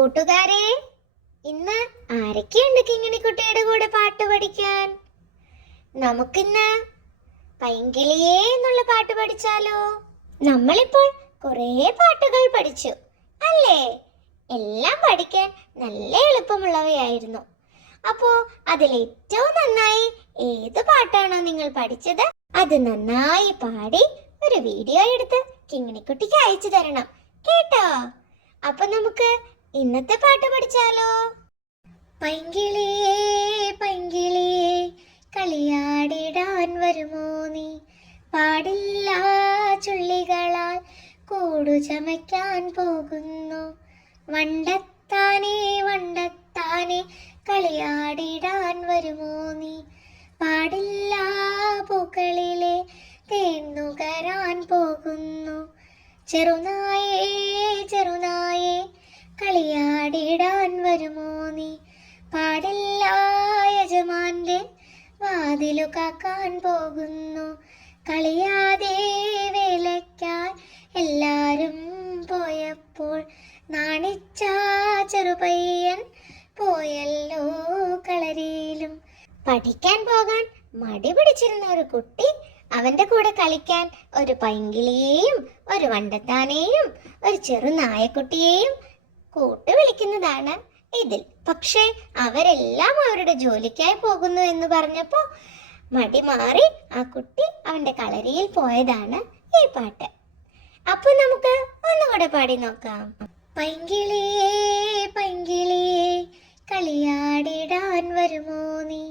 കൂട്ടുകാരെ, ഇന്ന് ആരൊക്കെയുണ്ട് കിങ്ങിണിക്കുട്ടിയുടെ കൂടെ പാട്ട് പഠിക്കാൻ? നമുക്കിന്ന് പൈങ്കിളിയേ എന്നുള്ള പാട്ട് പഠിച്ചാലോ? നമ്മളിപ്പോൾ കുറേ പാട്ടുകൾ പഠിച്ചു അല്ലേ? എല്ലാം പഠിക്കാൻ നല്ല എളുപ്പമുള്ളവയായിരുന്നു. അപ്പോ അതിൽ ഏറ്റവും നന്നായി ഏത് പാട്ടാണോ നിങ്ങൾ പഠിച്ചത് അത് നന്നായി പാടി ഒരു വീഡിയോ എടുത്ത് കിങ്ങിണിക്കുട്ടിക്ക് അയച്ചു തരണം കേട്ടോ. അപ്പൊ നമുക്ക് ഇന്നത്തെ പാട്ട് പഠിച്ചാലോ? പൈങ്കിളിയേ പൈങ്കിളിയേ കളിയാടിടാൻ വരുമോ നീ, പാടില്ല ചുള്ളികളാൽ കൂടു ചമയ്ക്കാൻ പോകുന്നു. വണ്ടത്താനെ വണ്ടത്താനെ കളിയാടിടാൻ വരുമോ നീ, പാടില്ല പൂക്കളിലെ തേൻ നുകരാൻ പോകുന്നു. ചെറുനായേ ചെറുനായേ കളിയാടിടാൻ വരുമോ നീ, പാടില്ല യജമാന്റെ വാതിലു കാക്കാൻ പോകുന്നു. കളിയാതെ വേലയ്ക്കാൻ എല്ലാരും പോയപ്പോൾ നാണിച്ച ചെറുപയ്യൻ പോയല്ലോ കളരിയിലും. പഠിക്കാൻ പോകാൻ മടി പിടിച്ചിരുന്ന ഒരു കുട്ടി അവന്റെ കൂടെ കളിക്കാൻ ഒരു പൈങ്കിളിയെയും ഒരു വണ്ടത്താനെയും ഒരു ചെറു നായക്കുട്ടിയെയും കൂട്ട് വിളിക്കുന്നതാണ് ഇതിൽ. പക്ഷേ അവരെല്ലാം അവരുടെ ജോലിക്കായി പോകുന്നു എന്ന് പറഞ്ഞപ്പോ മടി മാറി ആ കുട്ടി അവന്റെ കളരിയിൽ പോയതാണ് ഈ പാട്ട്. അപ്പൊ നമുക്ക് ഒന്നുകൂടെ പാടി നോക്കാം. പൈങ്കിളിയേ പൈങ്കിളിയേ കളിയാടിടാൻ വരുമോ നീ,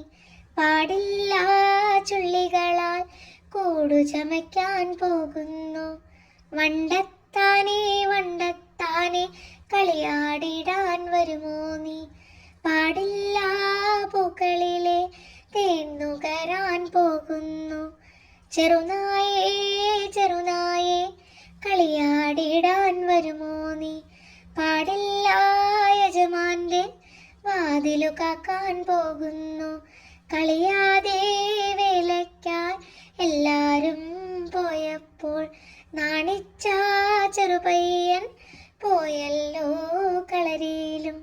പാടില്ല ചുള്ളികളാൽ കൂടു ചമയ്ക്കാൻ പോകുന്നു. വണ്ടത്താനെ വണ്ടത്താനെ കളിയാടിടാൻ വരുമോ നീ, പാടില്ല പൂക്കളിലെ തേൻ നുകരാൻ പോകുന്നു. ചെറുനായേ ചെറുനായേ കളിയാടിടാൻ വരുമോ നീ, പാടില്ല യജമാന്റെ വാതിലു കാക്കാൻ പോകുന്നു. കളിയാതെ വേലയ്ക്കാൻ എല്ലാരും പോയപ്പോൾ നാണിച്ച ചെറുപയ്യൻ പോയല്ലോ കളരിയിലും.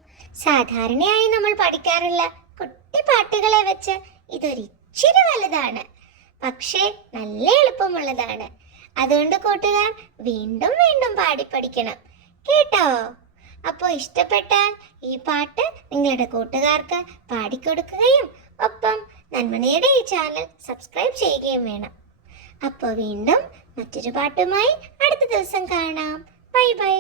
സാധാരണയായി നമ്മൾ പഠിക്കാറുള്ള കുട്ടി പാട്ടുകളെ വെച്ച് ഇതൊരിച്ചിരി വലുതാണ്, പക്ഷേ നല്ല എളുപ്പമുള്ളതാണ്. അതുകൊണ്ട് കൂട്ടുകാർ വീണ്ടും വീണ്ടും പാടി പഠിക്കണം കേട്ടോ. അപ്പോൾ ഇഷ്ടപ്പെട്ടാൽ ഈ പാട്ട് നിങ്ങളുടെ കൂട്ടുകാർക്ക് പാടിക്കൊടുക്കുകയും ഒപ്പം നന്മണിയുടെ ഈ ചാനൽ സബ്സ്ക്രൈബ് ചെയ്യുകയും വേണം. അപ്പോൾ വീണ്ടും മറ്റൊരു പാട്ടുമായി അടുത്ത ദിവസം കാണാം. Bye bye.